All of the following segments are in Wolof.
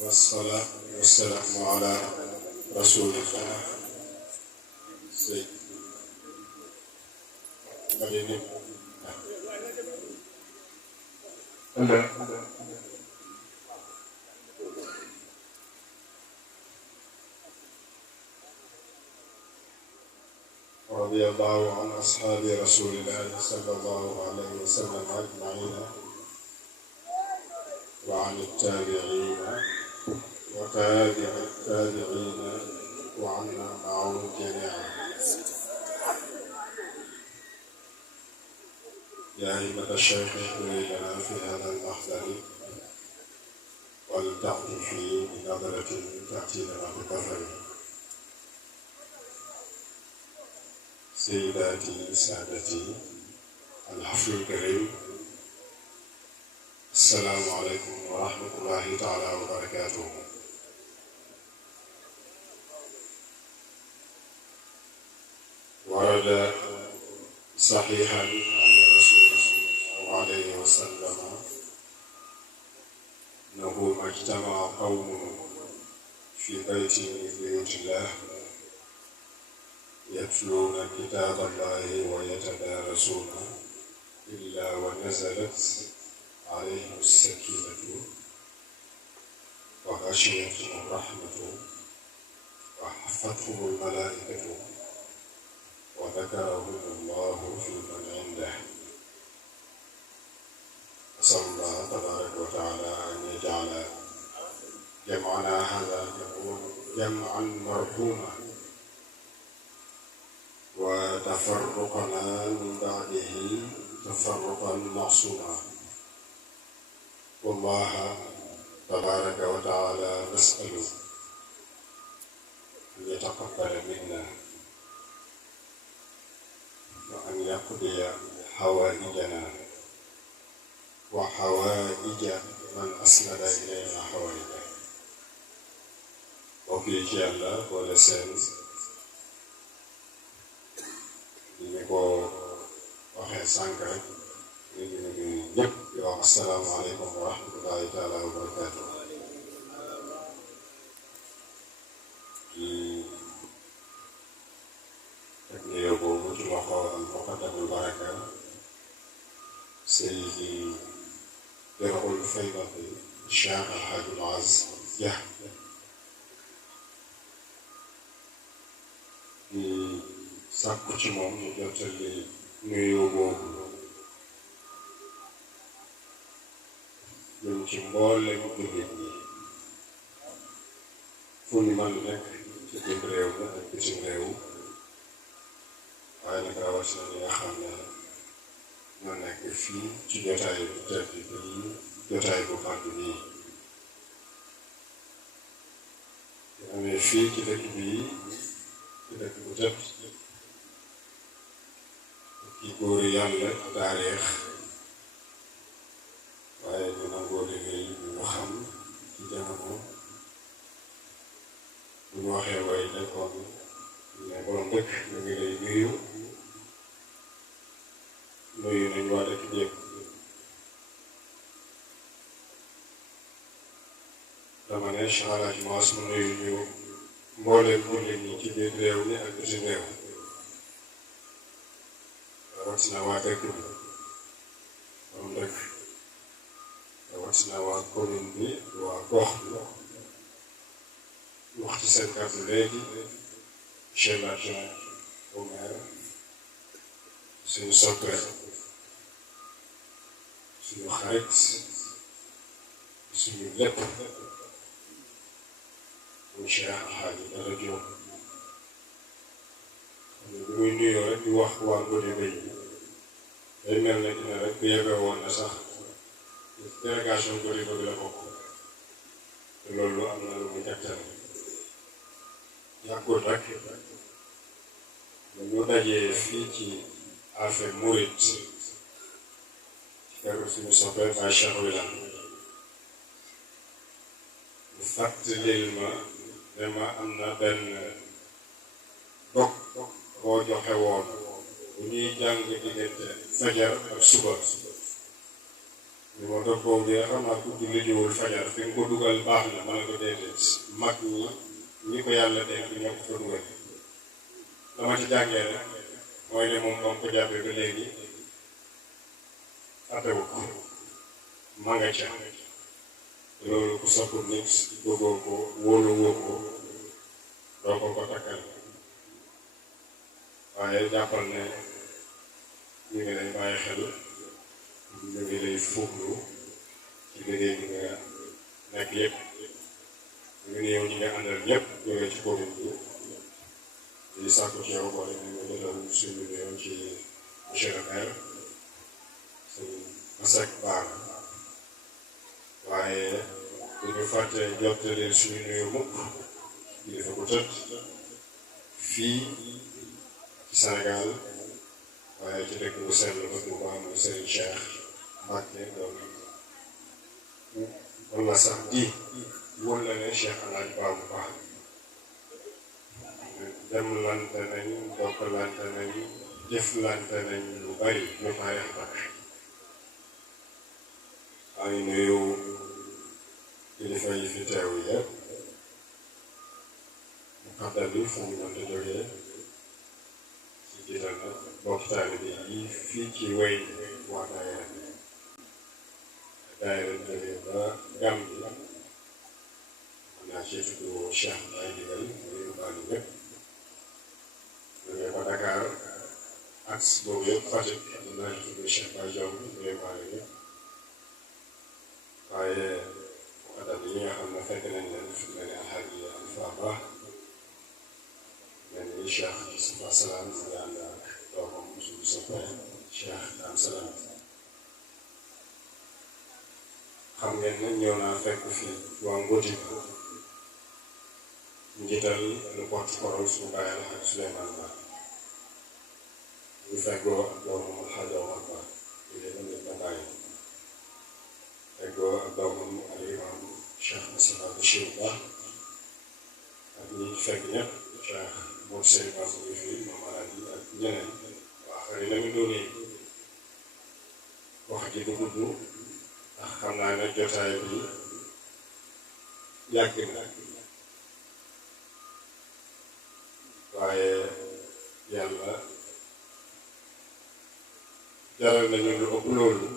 والصلاة والسلام على رسول الله سيد مدينة رضي الله عن أصحاب رسول الله صلى الله عليه وسلم أجمعين وعن التابعين وتابع التابعين وعنا معهم جميعا. يا أيها الشيخ احضري لنا في هذا المحضر ولتعطفي بنظرة تأتي لنا بظفر. سيداتي سادتي الحفل الكريم، السلام عليكم ورحمة الله تعالى وبركاته. ورد صحيحا عن الرسول صلى الله عليه وسلم أنه ما اجتمع قوم في بيت من بيوت الله يتلون كتاب الله ويتدارسونه إلا ونزلت عليهم السكينة وغشيتهم الرحمة وحفتهم الملائكة وذكرهم الله في من عنده. أسأل الله تبارك وتعالى أن يجعل جمعنا هذا جمعا مرحوما وتفرقنا من بعده تفرقا معصوما. والله تبارك وتعالى نسأل أن يتقبل منا وأن يقضي حوائجنا وحوائج من أسند إلينا حوائجه. وفي جعل ولسان لنكو وخير سانكرك السلام عليكم ورحمة الله تعالى وبركاته. يقول المقدم البركة سيدي درع الفيضة الشيخ الحاج العز di sàkku ci moom ñu jottali nuyoo boobu ñun ci mboolem jullit ñi fu ñu mën nekk ci biir réew mi ak bitim réew, waaye nag rawatina ñi nga xam ne ñoo nekk fii ci jotaay bu tedd bii, jotaay bu mag bii. ñu amee fii ci dëkk bii, ci dëkk bu tedd ci góori yàlla taarix, waaye ñu nangoo liggéey ñu xam ci jamono bu ñu waxee way nekkoon ne borom dëkk ñu ngi lay nuyu nañ waa dëkk bi yëpp. dama ne Cheikh El Hadj Mass mu nuyu ñu mbooleem jullit ñi ci biir réew mi ak bitim réew, rawatina waa dëkk bi borom dëkk, rawatina waa commune bi, waa gox bi. wax ci seen kàddu léegi monsieur l'adjoint au maire, suñu soppe, suñu xarit, suñu lépp muy Cheikh Alhaji Dara Diop. bi muy nuyoo rek di wax waa Ngoné Mbaye day mel ne dina rek bu yebee woon na sax délégation Ngoné Mbaye bi la bokk, te loolu am na lu mu jàktal. yàggul rek ñu dajee fii ci Alpha Mouride ci kër suñu soppee Baye Cheikh Wilane mu fàttalil ma ne ma am na benn dog boo joxe woon bu ñuy jàng diggante fajar ak suba li ma doon boobu nga xam naa ku julli jiwul fajar fi nga ko dugal baax na ma ne ko déedéet mag ñi ko yàlla dénk ñoo ko fa dugal dama ci jàngee rek mooy ne moom moom ko jàppee ba léegi atewu ko ma nga ca loolu ku soppul nit bëggoo ko wóolu woo ko doo ko takkal waaye jàppal ne ñu ngi lay bàyyi xel ñu ngi lay fuuglu ci liggéey bi nga nekk yëpp ñu ngi yow ñi nga àndal ñëpp jógee ci commune bi di sàkku ci yow boo demee nga jotal suñu nuyoo ci monsieur le maire sëñ Masek Baar waaye du ñu fàtte jottali suñu nuyoo mukk kilifa bu tëdd fii ci Sénégal waaye ci dëkk bu sell ba Touba muy Serigne Cheikh Mbacke doon wala sax di wóor la ne Cheikh Alaaji Babou Ba demlante nañ bokkalante nañ jëflante nañ lu bari lu bari ak maa ngi nuyu kilifa yi fi teew yëpp mu xaddal bi fu mu mënta jógee ci jiital na bokk taalibe yi fii ci way waa daayira jógee ba Gàmbi mën naa ci tudd Cheikh Baye Digal muy yóbbaale ñëpp jógee ba Dakar ak boobu yëpp Fatick mën naa ci tudd Cheikh Baye Diom muy yóbbaale ñëpp waaye muqaddam yi nga xam ne fekk nañ leen fi mel ni Alxaaji Alfa Ba mel ni Cheikh Moustapha Salam mu ngi ànd ak doomam suñu soppe Cheikh Dame Salam xam ngeen ne ñëw naa fekk fii waa Ngodi njiital le porte-parole suñu bàyyi Alxaaji Souleymane Ba ñu fekkoo ak doomam Alxaaji Omar Ba di leen indi ba bàyyi fekkoo ak doomam al imam Cheikh Moustapha Bachir Ba ak ñi fekk ñëpp Cheikh Modou Sey Ba mu ngi fii Mame Alaaji ak ñeneen waa xëy na ñu doon wax ji du gudd ndax xam naa ne jotaay bi yàgg na waaye yàlla jaral nañu lu ëpp loolu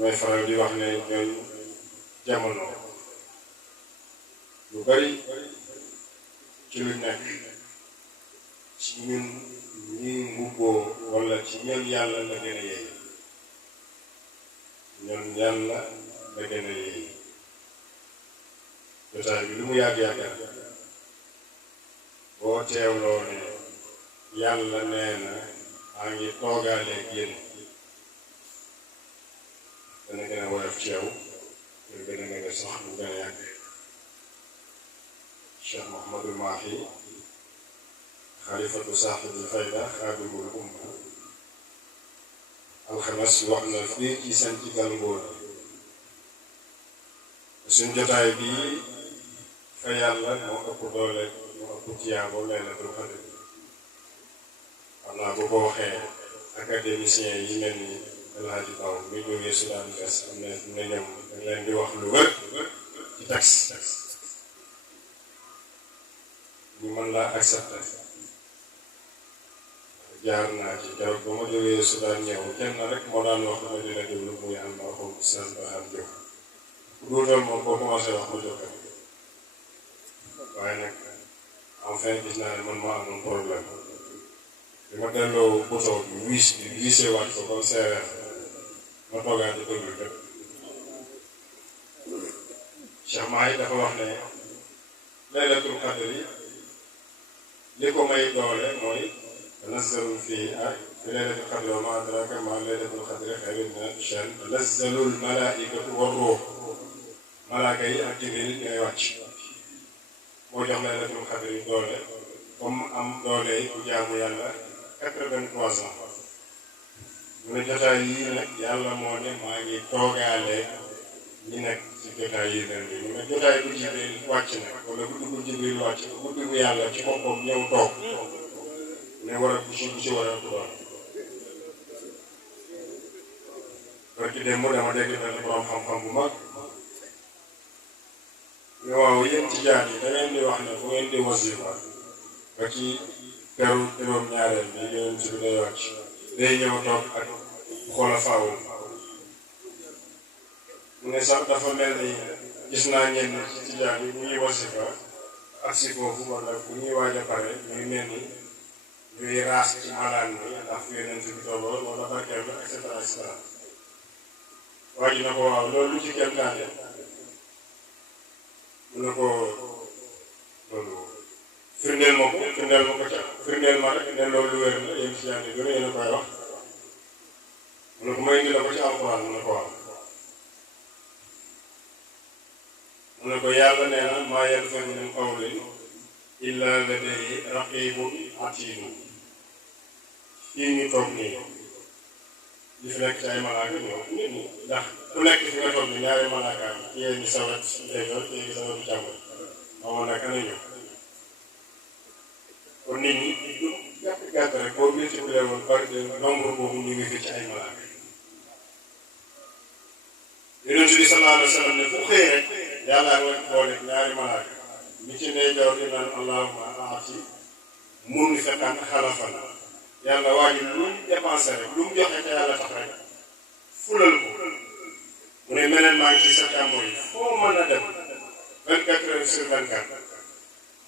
may faral di wax ne ñooñ jamono lu bari ci lu nekk ci ñun ñi mbubboo wala ci ñun yàlla la gën a yey ñun yàlla la gën a yey jotaay bi lu mu yàgg-yàgg boo teewloo ne yàlla nee na maa ngi toogaaleeg yéen dana gën a woyof ci yow te gën a nekk sax mu gën a yàgg Cheikh Mouhamadul Mahi xalifatu saaxibil fayda xaadimul umma alxames wax na fii ci seen ci Galngóor suñ jotaay bii fa yàlla moo ëpp doole moo ëpp tiyaabo laylatul qadr xam naa bu ko waxee académicien yi mel ni El Hadji Baw mi jógee Soudan Fes am na ñoom dañ leen di wax lu wër ci taxe ñu mën laa accepté jaar naa ci keroog ba ma jógee Soudan ñëw kenn rek moo daan wax dama dina déglu muy am ma waxoon Oustaz Barham Diop duutal moom boo commencé wax ma jóg waaye nag enfin gis naa ne man maa amoon problème bi ma delloo bouton bi wiise waat ko comme séeréer ma toogaat di déglu lépp Cheikh Mahi dafa wax ne laylatul qadri li ko may doole mooy tanazzalu fii fi laylatul qadri wa maa adraaka maa laylatul qadri xayrun min alfi shahr tanazzalul malaaikatu war ruux malaaka yi ak Jibril ñooy wàcc moo jox laylatul qadri doole comme am doole yi ku jaamu yàlla 83 ans mu ne jotaay yi nag yàlla moo ne maa ngi toogaale ñi nekk ci jotaay yi mel nii mu ne jotaay bu Jibril wàcc nag wala guddi bu Jibril wàcc guddi bu yàlla ci boppam ñëw toog ne war a bu ci war a doon barki démb dama dégg benn borom xam-xam bu mag waaw yéen ci jaar yi da ngeen di wax ne bu ngeen di wasifa ba ci teru juróom-ñaareel bi yonent bi day wàcc day ñëw toog ak xulafaawum mu ne sax dafa mel ni gis naa ñenn ci jaar yi bu ñuy wasifa ak si foofu wala bu ñuy waaj a pare ñuy mel ni ñuy raas ci malaan bi ndax yonent bi tollool wala barkeel la et cetera et cetera waa ji na ko waaw loolu lu ci kenn daane mu ne ko loolu firndeel ma ko ca firndeel ma rek ne loolu lu wér la yéen si yàlla gën a yéen a koy wax mu ne ko may indi la ko ci alxuraan mu ne ko waaw mu ne ko yàlla nee na maa yalfizu min qawlin illaa ladayhi raqiibun atiid fii ñu toog nii li fi nekk ci ay malaaka ñoo nit ñi ndax ku nekk fi nga toog ni ñaari malaaka yi kii ngi sa wet ndeyjoor kii ngi sa wetu càmmoñ xamoon nag ana ñëw kon nit ñi lu gàtt rek boo multiplié woon par nombre boobu ñu ngi fi ci ay malaaka Yonent bi sallallahu alayhi wa sallam ne fu xëy rek yàlla nga boole ñaari malaaka bi ci ndeyjoor di naan allahumma aati munfiqan xalafan yàlla waa ji lu mu dépensé rek lu mu joxe te yàlla tax rek fulal ko mu ne meneen maa ngi ci sa càmmoñ yi foo mën a dem 24 heures sur 24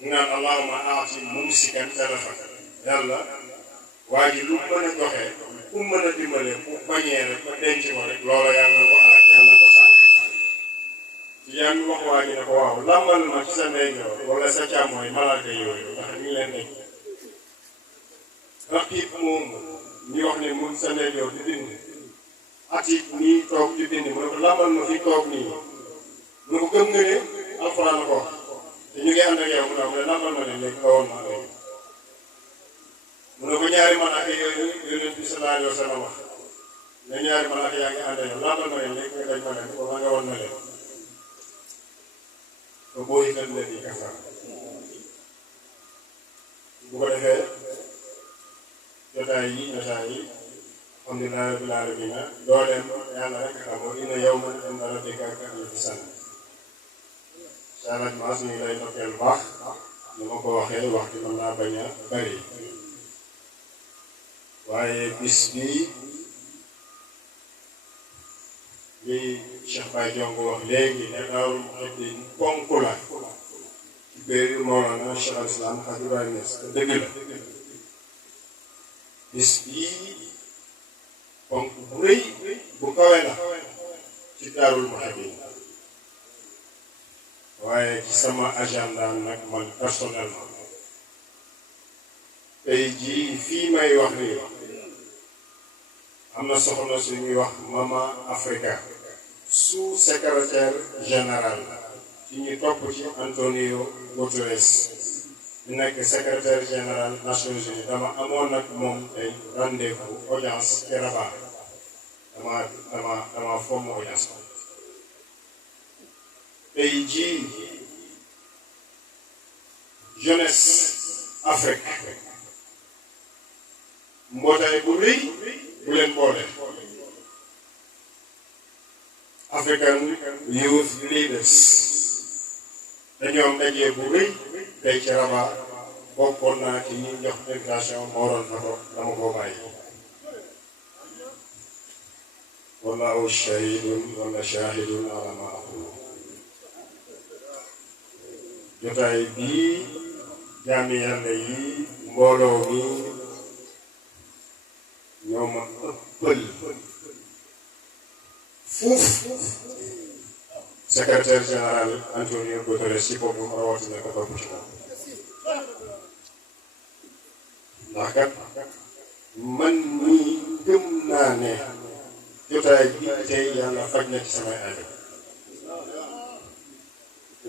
mu naan allahumma aati mumsikan talafan yàlla waa ji lu mu mën a joxe ku mën a dimbale ku bañee rek ba denc ko rek loola yàlla na ko alak yàlla na ko sànq ci yaa ngi wax waa ji ne ko waaw lambal ma ci sa ndeyjoor wala sa càmmoñ malaaka yooyu ndax ñu ngi leen nekk raqiib moom ñu wax ne mun sa ndeyjoor di bind atiid nii toog di bind mu ne ko lambal ma fi toog nii mu ne ko gëm nga ne alxuraan la ko wax te ñu ngi ànd ak yow mu ne lambal ma ne léegi nga woon ma léegi mu ne ko ñaari malaaka yooyu Yonent bi sallallahu alayhi wa sallam wax ne ñaari malaaka yaa ngi ànd ak yow lambal ma ne léegi nga daj ma ne ko nga woon ma leen ba booy itam leen yi kafar bu ko defee jotaay yi alhamdulilah rabbil aalamiina dooleem yàlla rek xamoo inna yawman inda rabbika ka-alfi sana Cheikh Mass ñu ngi lay ndokkeel baax ni ma ko waxee wax ci mën naa bañ a bari waaye bis bi li Cheikh Baye Jong wax léegi ne Daaru Muxti ponk la ci biir Mawlana Cheikh al Islam Hadj Ibrahima Niass te dëgg la bis bii ponk bu rëy bu kawe la ci Daarul Muxti waaye ci sama agenda nag man personnellement tey jii fii may wax nii am na soxna suñuy wax Mama Africa sous-secrétaire général ci ñu topp ci Antonio Guterres di nekk secrétaire général Nations Unies dama amoon nag moom tey rendez-vous audience ci Rabat dama fomm audience ko tey jii jeunesse Afrique mbootaay bu rëy bu leen boole African Youth Leaders dañoo dajee bu rëy tey ci Rabat bokkoon naa ci ñi jox invitation moo doon fa ko dama koo bàyyi wallahu shahidun wala shahidun ala ma aqulu jotaay bii jaami yàlla yi mbooloo mi ñoo ma ëppal fuuf secrétaire général Antonio Guterres ci boppam rawatina ko topp ci moom ndax kat man mii gëm naa ne jotaay bi tey yàlla faj na ci samay aajo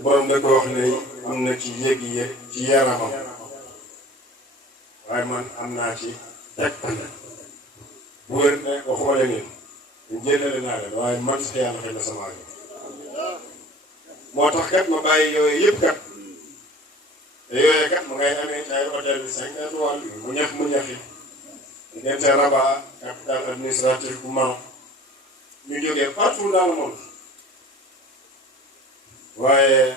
borom da ko wax ne am na ci yëg-yëg ci yaramam waaye man am naa ci tegtal bu wér ne waxuma leen yéen jëlale naa leen waaye man sax yàlla faj na sama aajo moo tax kat ma bàyyi yooyu yëpp kat te yooyu kat mu ngay amee ci ay hôtel 5 étoiles mu ñaxi diggante Rabat capitale administrative bu Maroc ñu jógee partout dans le monde waaye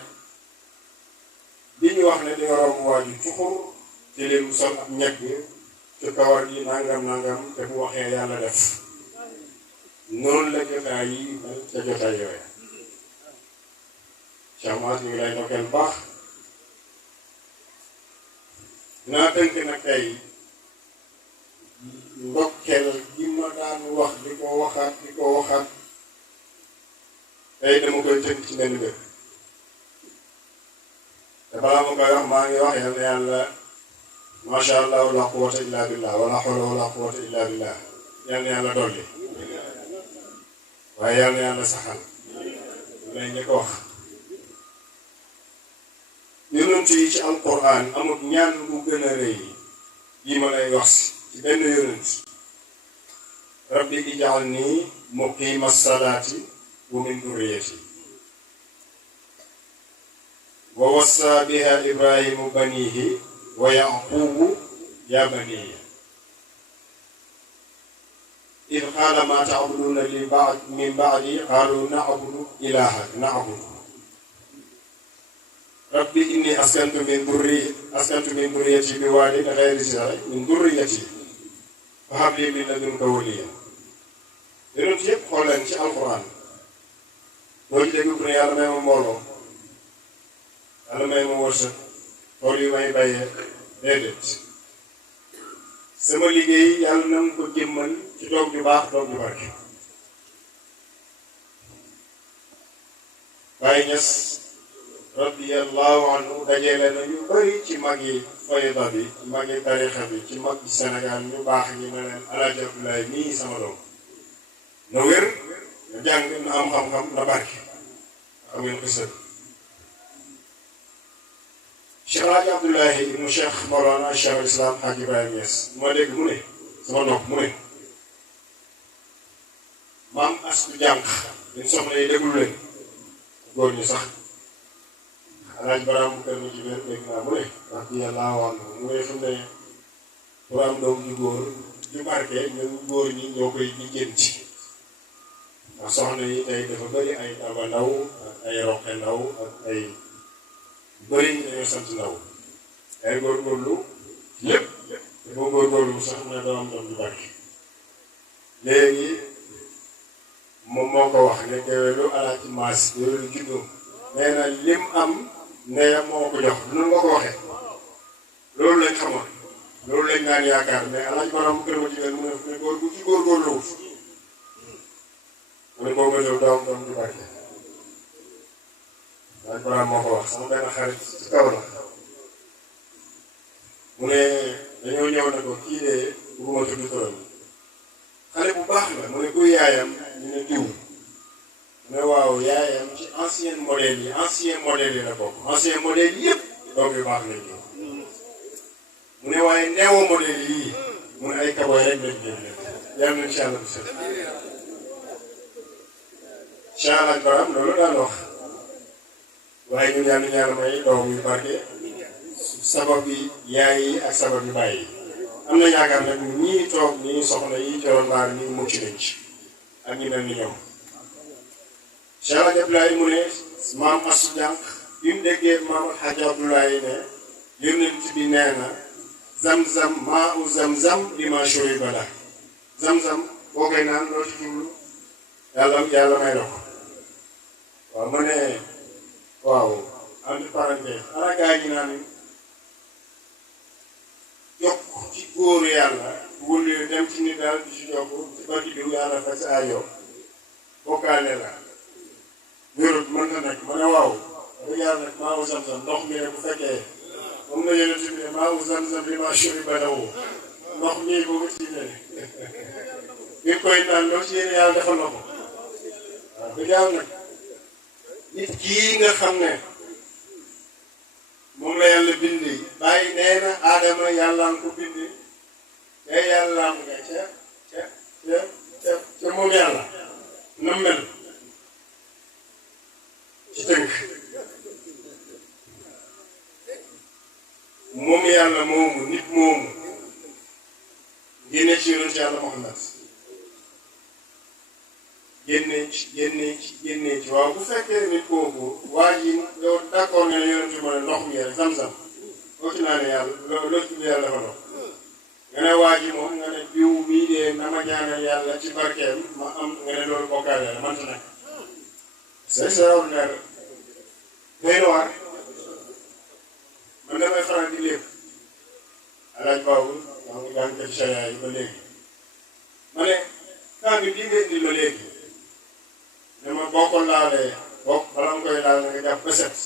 li ñu wax ne di nga romb waa ji cuxur ci leen sol ab ñeg ci kawar gi nangam te bu waxee yàlla def noonu la jotaay yi mel ca jotaay yooya. Cheikh Mass ñu ngi lay ndokkeel baax dinaa tënk nag tey ndokkeel gi ma daan wax di ko waxaat tey dama koy tënk ci benn bët te balaa ma koy wax maa ngi wax yal na yàlla macha allah wala quwwata illa billah wala hawla wala quwwata illa billah yal na yàlla dolli waaye yal na yàlla saxal lay njëkk wax yonent yi ci alquran amul ñaan bu gën a rëy yi ma lay wax ci benn yonent rabbi ij'alni muqima salaati wa min durriyati wa wassa biha ibrahimu banihi wa yaqubu ya baniya id qaala ma ta'buduna min ba'di qaalu na'budu ilahak na'budu rabbi inni askantu min durriyati bi waadin ghayri zi zar'in min durriyati fa hab li min ladunka waliya yonent yëpp xool leen ci alquran doo ci dégg ku ne yàlla may ma mbooloo yàlla may ma wërsëg tool yi may bàyyee déedéet sama liggéey yàlla na nga ko jëmmal ci doom ju baax doom ju barke Baay Ñas radiyallahu anhu dajale na ñu bëri ci mag yi fayda bi mag yi tarixa bi ci mag yi Sénégal ñu baax ñi ne leen Alaaji Abdoulaye mii sama doom na wér na jàng na am xam-xam na barke xam ngeen ko sëb Cheikh Alaaji Abdoulaye ibnu Cheikh Mawlana Cheikh al Islam Hadj Ibrahima Niass ma dégg mu ne sama nopp mu ne maam astu jànq ñun soxna yi déglu leen góor ñi sax alaaj baraam bu kër mi ci biir dégg naa mu ne wax di yàlla waan mu ne fi mu ne pour am doom ju góor ju barke ñun góor ñi ñoo koy lijjanti ndax soxna yi tey dafa bëri ay Aba Ndaw ak ay Roqe Ndaw ak ay bëri ñu dañoo sant Ndaw ay góorgóorlu lépp te boo góorgóorlu sax mu ne doo am doom ju barke léegi moom moo ko wax ne géwélu alaaji Maas géwélu juddoo nee na lim am ndeyam moo ko jox noonu nga ko waxee loolu lañ xamoon loolu lañ naan yaakaar mais alaaji borom kër ma jigéen mu ne góor bu ci góorgóorlu wut mu ne boo ma ñëw doom ju barke alaaji borom moo ko wax sama benn xarit ci kaw la mu ne dañoo ñëw ne ko kii de bëgguma tudd turam xale bu baax la mu ne kuy yaayam ñu ne diw mu ne waaw yaayam ci ancien modèle yi la bokk ancien modèle yëpp doom yu baax lañ ñëw mu ne waaye néew modèle yii mu ne ay kaboy rek lañ génne yàlla na incha allah du set Cheikh Baram loolu daan wax waaye ñun yàlla ñaar may doom yu barke sabab yi yaay yi ak sabab yu bàyyi yi am na yaakaar nag ñii toog ñii soxna yi teewoon mbaar ñii mucc nañ ci ak ñi mel ni ñoom Cheikh Abdoulaye mu ne maam Asu Jànq bi mu déggee maam Hadj Abdoulaye ne yonent bi nee na zam-zam maa u zam-zam li ma shuriba la zam-zam boo koy naan loo ci jublu yàlla may na ko waaw mu ne waaw entre parenthèse ana gaa ñi naan jokk ci góoru yàlla wóolu dem ci nit daal di ci jokk ci barki diw yàlla faj sa aajo bokkaale la wérut mën na nekk ma ne waaw dëgg yàlla nag maa u zam-zam ndox mi ne bu fekkee moom na yonent bi ne maa u zam-zam li ma shuriba lahu ndox mii boo ko ci ne bi koy naan loo ci yéene yàlla defal na ko waaw dëgg yàlla nag nit kii nga xam ne moom la yàlla bindi bàyyi nee na aadama yàlla ko bindi te yàlla nga ca moom yàlla na mel ci tënk moom yàlla moomu nit moomu génne ci yonent yàlla Muhammad génne génnee ci waaw bu fekkee nit kooku waa ji yow d'accord nga ne yonent bi ne ndox mi rek zam-zam boo ci naa ne yàlla loo ci yàlla dafa ndox nga ne waa ji moom nga ne biw mii dee na ma ñaanal yàlla ci barkeem ma am nga ne loolu bokkaale la mënta nekk c'est extraordinaire day na waar man damay faral di lépp alaaj baabu maa ngi jàng ci sharia yi ba léegi ma ne temps bi bii nga indi ma léegi ne ma boo ko laalee bala nga koy laal nga jàpp ba set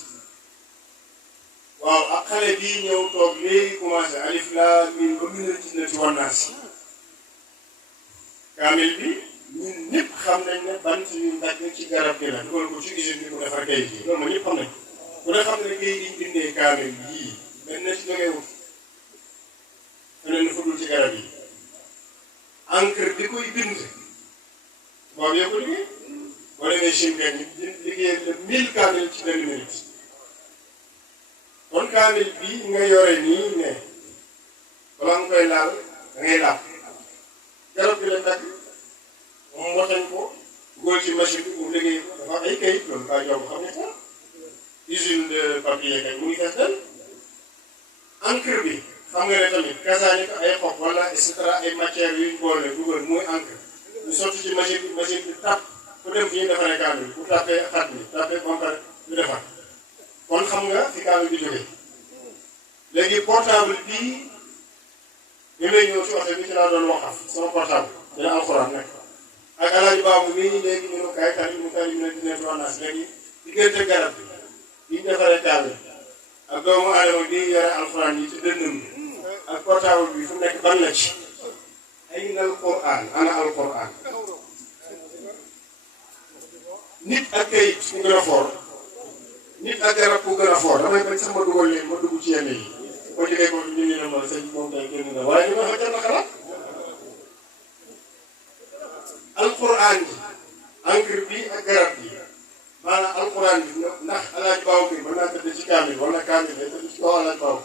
waaw ak xale bii ñëw toog léegi commencé alif laa miim ba na ci wannaas kaamil bi ñun ñëpp xam nañ ne bant yu ndagg ci garab gi la dugal ko ci usine bi mu defar kayit yi loolu ma ñëpp xam nañ ku ne xam ne kayit yi ñu bindee kaamil yii benn na ci jógee wut feneen na fudul ci garab yi encre bi koy bind boobu yee ko liggéey boo demee Chine ñi liggéey la 1000 kaamil ci benn minute kon kaamil bii nga yore nii ne balaa nga koy laal da ngay laal garab gi la dagg moom motañ ko dugal ci machine bi mu liggéey ko dafa ay kayit loolu kaa jomb xam ne sax usine de papier kay mu ngi fees del encre bi xam nga ne tamit kasaanika ay xob wala et cetera ay matières yuñ boole dugal muy encre ñu sotti ci machine bi tàpp ku dem fi ñu defaree kaamil bi bu tàppee xat bi tàppee ba pare ñu defar kon xam nga fi kaamil bi jógee léegi portable bii bi may ñëw ci oto bi ci laa doon waxaf sama portable dina alxuraan nekk ak alaaji baabu mii léegi ñu ne kay tari mu tari ne dina tonaas léegi diggante garab bi ñu defaree kaamil ak doomu aadama bi yore alxuraan yi ci dënnam bi ak portable bi fu nekk ban la ci ay na alxuraan ana alxuraan nit ak kayit ku gën a foor nit ak garab ku gën a foor damay bañ sax ma dugal leen ma dugg ci yenn yi boo jógee ko ñu ne ma sëñ moom day génn na waaye ñu ma fa jar na xalaat alxuraan bi encre bi ak garab bi maanaam alxuraan bi ndax alaaj baaw bi mën naa tëdd ci kaamil wala kaamil day tëdd ci kaw alaaj baaw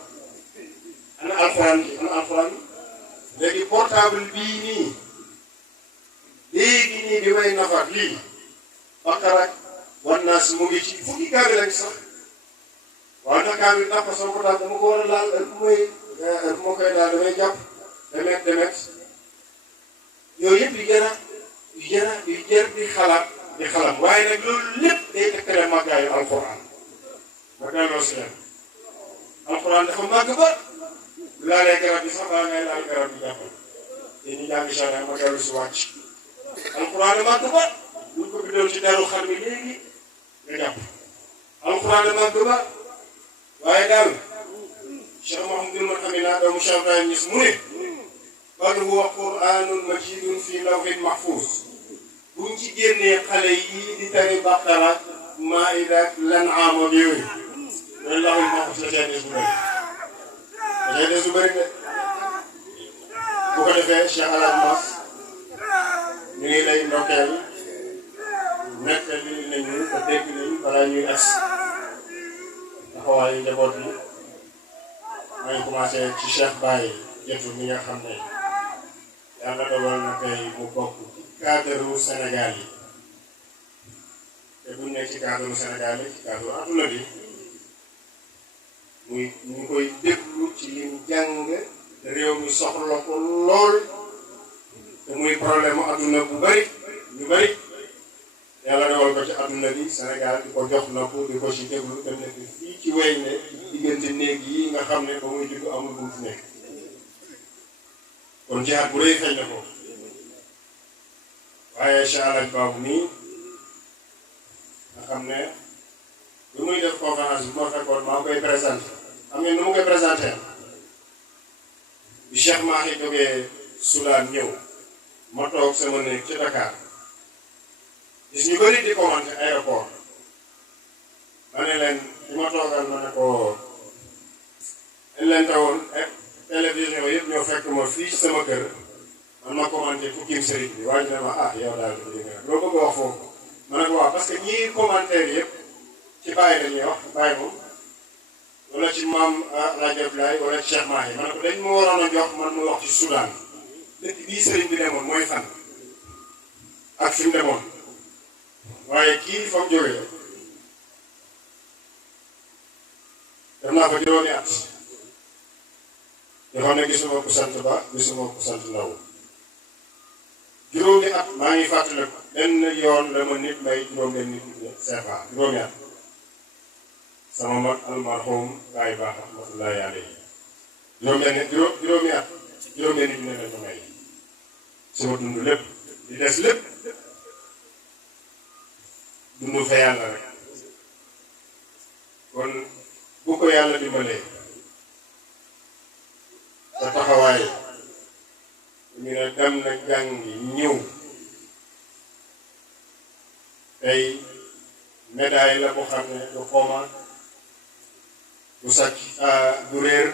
ana alxuraan bi ana alxuraan bi léegi portable bii nii léegi nii di may nafar lii Baqara wannaas mu ngi ci fukki kaamil lañ sax waaw ndax kaamil ndax sama portable dama ko war a laal bu ma koy laal damay jàpp demet yooyu yëpp yu jar di xalaat di xalam waaye nag loolu lépp day tekkale màggaayu alxuraan ma delloo si leen alxuraan dafa màgg ba laalee garab bi sax baa ngay laal garab bi jàppal te ñu jàng charia ma dellu si wàcc alxuraan màgg ba buñ ko bindoon ci deru xar mi léegi nga jàpp alxuraan màgg ba waaye daal Cheikh Mouhamadul Mounhamina doomu Cheikh Ibrahima Niass mu ne bal huwa qur'aanun majiidun fi lawhin mahfuuz buñ ci génnee xale yii di tari Baqara Maa'ida Lan'aam ak yooyu loolu lawhul mahfuuz la cee des bu bëri da cee des bu bëri de bu ko defee Cheikh El Hadj Mass ñu ngi lay ndokkeel nettali nañu te dégg nañu balaa ñuy as taxawaayu njaboot bi maa ngi commencé ci Cheikh Baye Jëtu mi nga xam ne yàlla dogal na tey mu bokk ci cadre Sénégal yi te buñ nekk ci cadre Sénégal yi ci cadre adduna bi muy ñu koy déglu ci lim jàng réew mi soxla ko lool te muy problème adduna bu bari ñu bari yàlla dogal ko ci adduna bi Sénégal di ko jox nopp di ko ci déglu te nekk fii ci wey ne diggante néeg yi nga xam ne ba muy judd amul bu mu fi nekk kon jihaad bu rëy feeñ na ko waaye Cheikh Alaaji Baabu nii nga xam ne lu muy def conférence bi moo fekkoon maa ngi koy présenté xam ngeen nu mu koy présenté bi Cheikh Mahi jógee Soudan ñëw ma toog sama néeg ci Dakar gis ñu bëri di commenté aéroport ma ne leen li ma toogal ma ne ko dañ leen tawoon télévision yëpp ñoo fekk ma fii ci sama kër man ma commenté fukkim sëriñ bi waaye ne ma ah yow daal dafa dégg rek loo bëgg a wax foofu ma ne ko waaw parce que ñii commentaire yëpp ci Baye la ñuy wax Baye moom wala ci maam Alaaji Abdoulaye wala ci Cheikh Mahi ma ne ko dañ ma waroon a jox man ma wax ci Soudan dëkk bii sëriñ bi demoon mooy fan ak fi mu demoon waaye kii fa mu jógee def naa fa juróomi at yoo xam ne gisuma ku sant Ba gisuma ku sant Ndaw juróomi at maa ngi fàttaliku benn yoon la ma nit may juróom-benn nit CFA juróomi at sama mag almarhum baay baax rahmatullahi alayhi juróomi at juróom-benn nit ne la ko may sama dund lépp di des lépp dund fa yàlla rek kon bu ko yàlla dimbalee sa taxawaay ñu ne dem na jàngi ñëw tey médaille la boo xam ne du xooma du sàcc du réer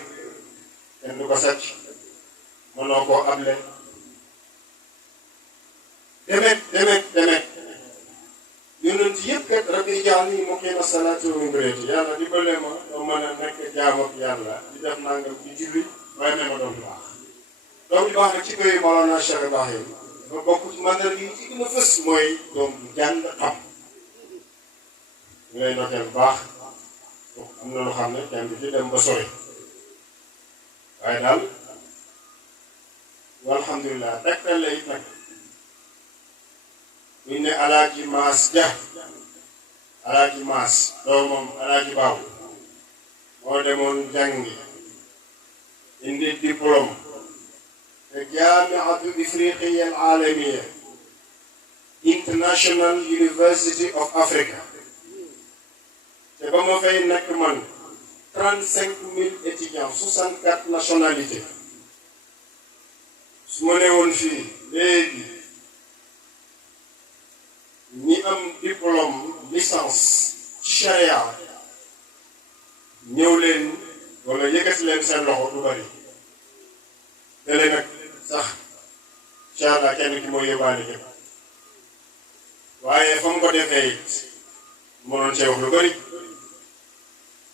kenn du ko sàcc mënoo koo able demet yonent yëpp kat rabbi ja'alni muqiima salaati wa min dhurriyyati yàlla dimbale ma doo mën a nekk jaamu ak yàlla di def nangam di julli waaye ne ma doom bu baax doom bu baax nag ci koy Mawlana Cheikh Ibrahim ba bokk ci mandal gi ci gën a fës mooy doom bu jàng xam ñu lay ndokkeel bu baax am na lu xam ne kenn du ci dem ba sori waaye daal walhamdulilah tegtal la it nag buñ ne alaaji maas ja alaaji maas doomam alaaji baaw moo demoon jàngi indi diplôme te jaamiatu ifriqiya al alamiya International University of Africa te ba ma fay nekk man 35 000 étudiants 64 nationalités su ma ne woon fii léegi ñi am diplôme licence ci charia ñëw leen wala yëkkati leen seen loxo du bari tele nag sax incha allah kenn ki mooy yóbbaale képp waaye fa mu ko defee it mënoon cee wax lu bari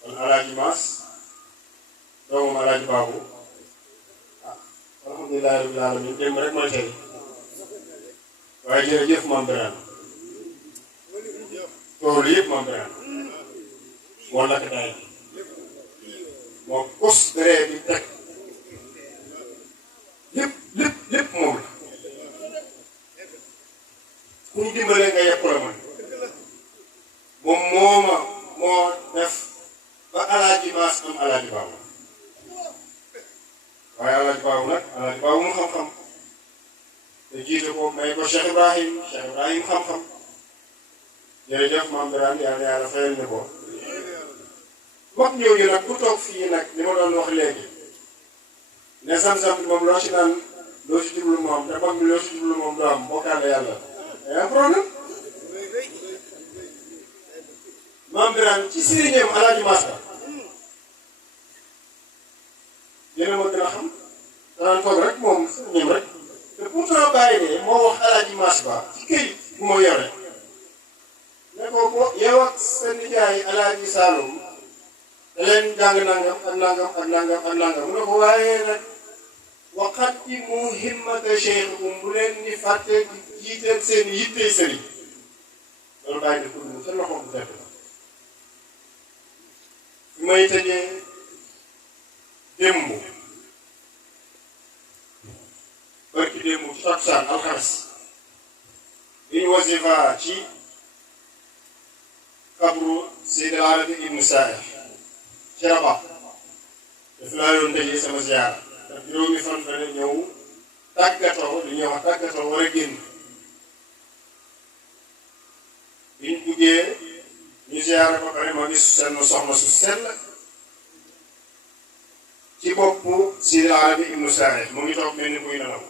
kon alaaji Maas doomam alaaji Baabu alhamdulilah rabbil alamin démb rek mooy tey waaye jërëjëf Maam Birane toolu yëpp Maam Birane moo lakk daay moo kos deree bi teg lépp moom la ku ñu dimbalee nga yëpp la man moom moo def ba alaaji Maas am alaaji Baabu waaye alaaji Baabu nag alaaji Baabu mu xam-xam te jiite ko may ko Cheikh Ibrahim xam-xam jërëjëf Maam Birane yàlla fayal ne ko mag ñooñu nag ku toog fii nag li ma doon wax léegi ne sam-sam bi moom loo ci naan loo ci jublu moom te mag mi loo ci jublu moom doo am bokkaale yàlla day am problème Maam Birane ci sëriñam alaaji Maas Ba yéen a ma gën a xam danaan toog rek moom sëriñam rek te pourtant bàyyi ne moo wax alaaji Maas Ba ci këyit bu ma yore ne ko yow ak seen nijaay alaaji Saloum da leen jàng nangam ak nangam mu ne ko waaye nag waqaddimu himmata cheikhikum bu leen di fàtte di jiiteel seen yittey sëriñ loolu bàyyi ne ko dund sa loxo bu tedd la fi may tëjee démb barki démb ci takkusaan alxames bi ñu wasifa ci kabru Seydi Arabi Ibn Saih ci Rabat daf laa yoon tëjee sama ziyaara ndax juróomi fan fa ne ñëw tàggatoo li ñuy wax tàggatoo war a génn biñ duggee ñu ziyaara ba pare ma gis seen soxna su sell ci boppu Seydi Arabi Ibn Saih mu ngi toog mel ni kuy nelaw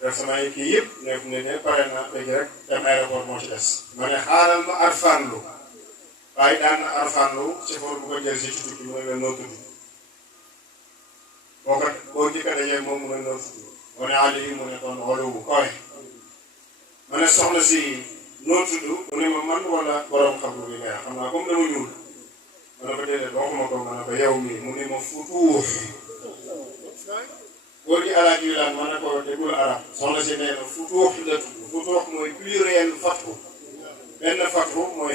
def sama yi kii yëpp ne pare na léegi rek dem aéroport moo ci des ma ne xaaral ma arfanlu waaye daan na arfanlu chauffeur bu ko jël si ci tukki mu ne leen noo tudd boo njëkk a dajee moom mu ne noo tudd mu ne Ali mu ne kon xooluwu koy ma ne soxna si noo tudd mu ne ma man wala borom xabru bi ngay xam naa comme dama ñuul ma ne ko déedéet waxuma ko ma ne ko yow mii mu ne ma Futuux góor gi alaaj yu laan mën na ko déggul arab soxna si nee na futuux la tudd futuux mooy pluriel fatxu benn fatxu mooy